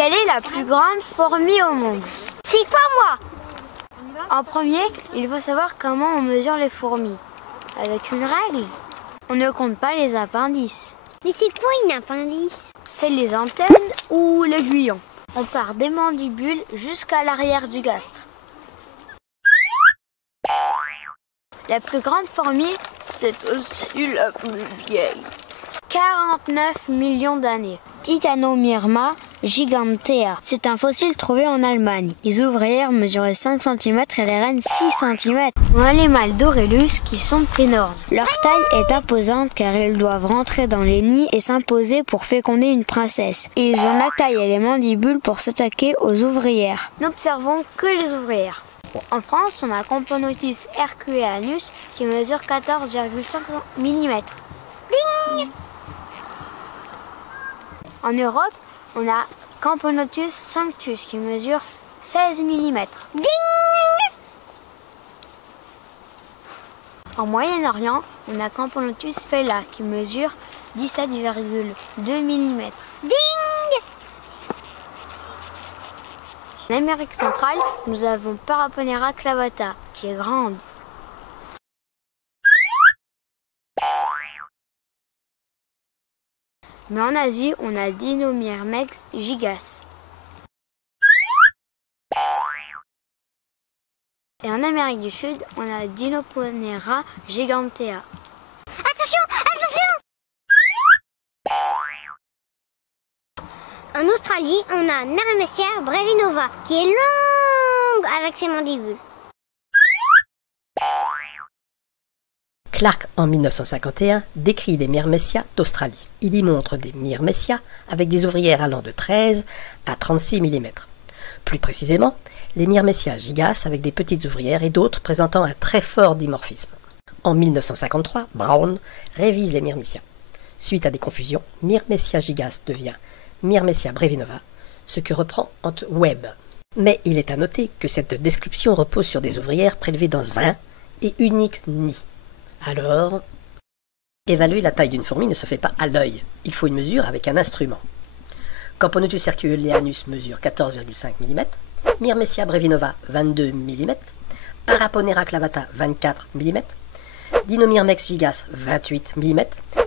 Quelle est la plus grande fourmi au monde? C'est pas moi. En premier, il faut savoir comment on mesure les fourmis. Avec une règle. On ne compte pas les appendices. Mais c'est quoi une appendice? C'est les antennes ou l'aiguillon. On part des mandibules jusqu'à l'arrière du gastre. La plus grande fourmi, c'est aussi la plus vieille. 49 millions d'années. Titanomyrma gigantea. C'est un fossile trouvé en Allemagne. Les ouvrières mesuraient 5 cm et les reines 6 cm. On a les mâles d'Aurelius qui sont énormes. Leur taille est imposante car ils doivent rentrer dans les nids et s'imposer pour féconder une princesse. Et ils ont la taille et les mandibules pour s'attaquer aux ouvrières. N'observons que les ouvrières. En France, on a Camponotus herculeanus qui mesure 14,5 mm. Ding! En Europe, on a Camponotus sanctus qui mesure 16 mm. Ding! En Moyen-Orient, on a Camponotus fela qui mesure 17,2 mm. Ding! En Amérique centrale, nous avons Paraponera clavata qui est grande. Mais en Asie, on a Dinomyrmex gigas. Et en Amérique du Sud, on a Dinoponera gigantea. Attention, attention! En Australie, on a Myrmecia brevinova qui est longue avec ses mandibules. Clark, en 1951, décrit les Myrmecia d'Australie. Il y montre des Myrmecia avec des ouvrières allant de 13 à 36 mm. Plus précisément, les Myrmecia gigas avec des petites ouvrières et d'autres présentant un très fort dimorphisme. En 1953, Brown révise les Myrmecia. Suite à des confusions, Myrmecia gigas devient Myrmecia brevinova, ce que reprend Ant Webb. Mais il est à noter que cette description repose sur des ouvrières prélevées dans un et unique nid. Alors, évaluer la taille d'une fourmi ne se fait pas à l'œil, il faut une mesure avec un instrument. Camponotus herculeanus mesure 14,5 mm, Myrmecia brevinova 22 mm, Paraponera clavata 24 mm, Dinomyrmex gigas 28 mm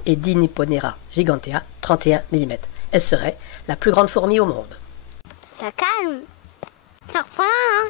et Dinoponera gigantea 31 mm. Elle serait la plus grande fourmi au monde. Ça calme. Ça reprend, hein?